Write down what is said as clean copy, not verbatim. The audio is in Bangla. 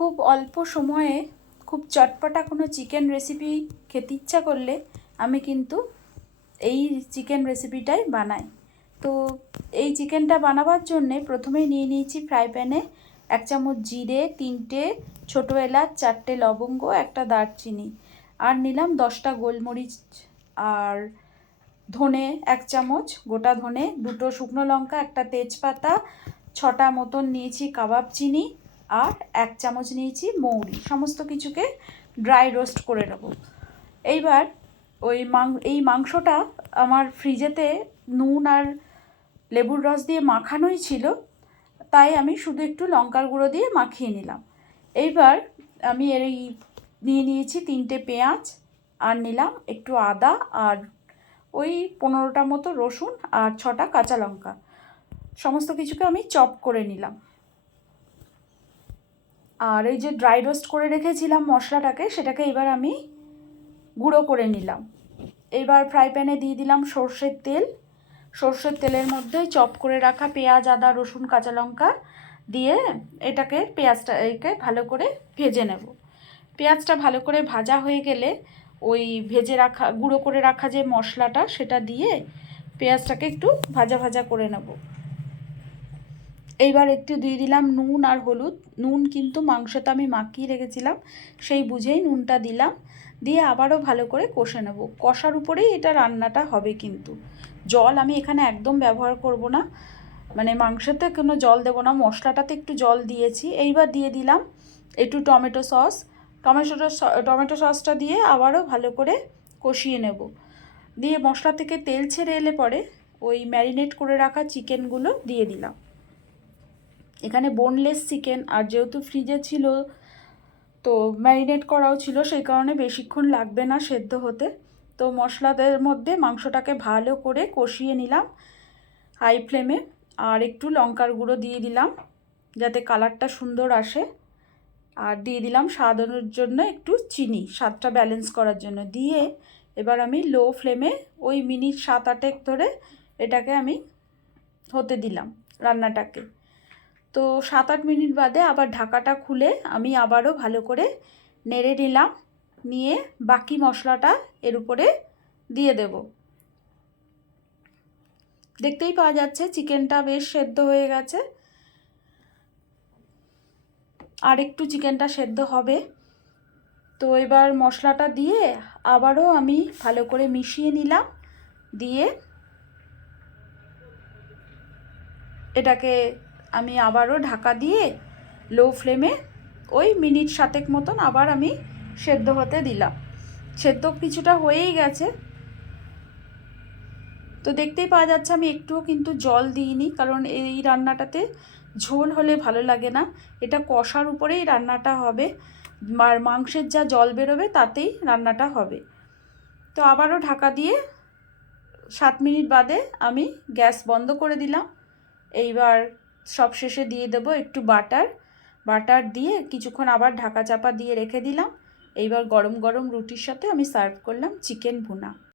খুব অল্প সময়ে খুব চটপটা কোনো চিকেন রেসিপি খেতে ইচ্ছা করলে আমি কিন্তু এই চিকেন রেসিপিটাই বানাই। তো এই চিকেনটা বানাবার জন্যে প্রথমেই নিয়ে নিয়েছি ফ্রাই প্যানে 1 চামচ জিরে, 3টে ছোটো এলাচ, 4টে লবঙ্গ, একটা দারচিনি, আর নিলাম 10টা গোলমরিচ, আর ধনে 1 চামচ গোটা ধনে, 2টো শুকনো লঙ্কা, একটা তেজপাতা, 6টা মতন নিয়েছি কাবাব চিনি, আর 1 চামচ নিয়েছি মৌরি। সমস্ত কিছুকে ড্রাই রোস্ট করে নেব। এইবার এই মাংসটা আমার ফ্রিজেতে নুন আর লেবুর রস দিয়ে মাখানোই ছিল, তাই আমি শুধু একটু লঙ্কার গুঁড়ো দিয়ে মাখিয়ে নিলাম। এইবার আমি নিয়ে নিয়েছি 3টে পেঁয়াজ, আর নিলাম একটু আদা, আর ওই 15টা মতো রসুন, আর 6টা কাঁচা লঙ্কা। সমস্ত কিছুকে আমি চপ করে নিলাম। আর এই যে ড্রাই রোস্ট করে রেখেছিলাম মশলাটাকে, সেটাকে এবার আমি গুঁড়ো করে নিলাম। এবার ফ্রাই প্যানে দিয়ে দিলাম সর্ষের তেল। সর্ষের তেলের মধ্যে চপ করে রাখা পেঁয়াজ, আদা, রসুন, কাঁচা লঙ্কা দিয়ে পেঁয়াজটাকে ভালো করে ভেজে নেব। পেঁয়াজটা ভালো করে ভাজা হয়ে গেলে ওই গুঁড়ো করে রাখা যে মশলাটা, সেটা দিয়ে পেঁয়াজটাকে একটু ভাজা ভাজা করে নেব। এইবার একটু দিয়ে দিলাম নুন আর হলুদ। নুন কিন্তু মাংসতে আমি মাখিয়ে রেখেছিলাম, সেই বুঝেই নুনটা দিলাম। দিয়ে আবারও ভালো করে কষে নেব। কষার উপরেই এটা রান্নাটা হবে, কিন্তু জল আমি এখানে একদম ব্যবহার করব না, মানে মাংসতে কোনো জল দেব না, মশলাটাতে একটু জল দিয়েছি। এইবার দিয়ে দিলাম একটু টমেটো সস। টমেটো সসটা দিয়ে আবারও ভালো করে কষিয়ে নেব। দিয়ে মশলা থেকে তেল ছেড়ে এলে পরে ওই ম্যারিনেট করে রাখা চিকেনগুলো দিয়ে দিলাম। এখানে বোনলেস চিকেন, আর যেহেতু ফ্রিজে ছিল তো ম্যারিনেট করাও ছিল, সেই কারণে বেশিক্ষণ লাগবে না সেদ্ধ হতে। তো মশলাদের মধ্যে মাংসটাকে ভালো করে কষিয়ে নিলাম হাই ফ্লেমে। আর একটু লঙ্কার গুঁড়ো দিয়ে দিলাম যাতে কালারটা সুন্দর আসে, আর দিয়ে দিলাম স্বাদের জন্য একটু চিনি, স্বাদটা ব্যালেন্স করার জন্য। দিয়ে এবার আমি লো ফ্লেমে ওই মিনিট 7-8 ধরে এটাকে আমি হতে দিলাম রান্নাটাকে। তো 7-8 মিনিট বাদে আবার ঢাকাটা খুলে আমি আবারও ভালো করে নেড়ে নিলাম। নিয়ে বাকি মশলাটা এর উপরে দিয়ে দেব। দেখতেই পাওয়া যাচ্ছে চিকেনটা বেশ সেদ্ধ হয়ে গেছে, আর একটু চিকেনটা সেদ্ধ হবে। তো এবার মশলাটা দিয়ে আবারও আমি ভালো করে মিশিয়ে নিলাম। দিয়ে এটাকে আমি আবারও ঢাকা দিয়ে লো ফ্লেমে ওই মিনিট 7 মতন আবার আমি সেদ্ধ হতে দিলাম। সেদ্ধ কিছুটা হয়েই গেছে। তো দেখতেই পাওয়া যাচ্ছে আমি একটুও কিন্তু জল দিইনি, কারণ এই রান্নাটাতে ঝোল হলে ভালো লাগে না। এটা কষার উপরেই রান্নাটা হবে, আর মাংসের যা জল বেরোবে তাতেই রান্নাটা হবে। তো আবারও ঢাকা দিয়ে 7 মিনিট বাদে আমি গ্যাস বন্ধ করে দিলাম। এইবার সব শেষে দিয়ে দেবো একটু বাটার দিয়ে কিছুক্ষণ আবার ঢাকা চাপা দিয়ে রেখে দিলাম। এইবার গরম গরম রুটির সাথে আমি সার্ভ করলাম চিকেন ভুনা।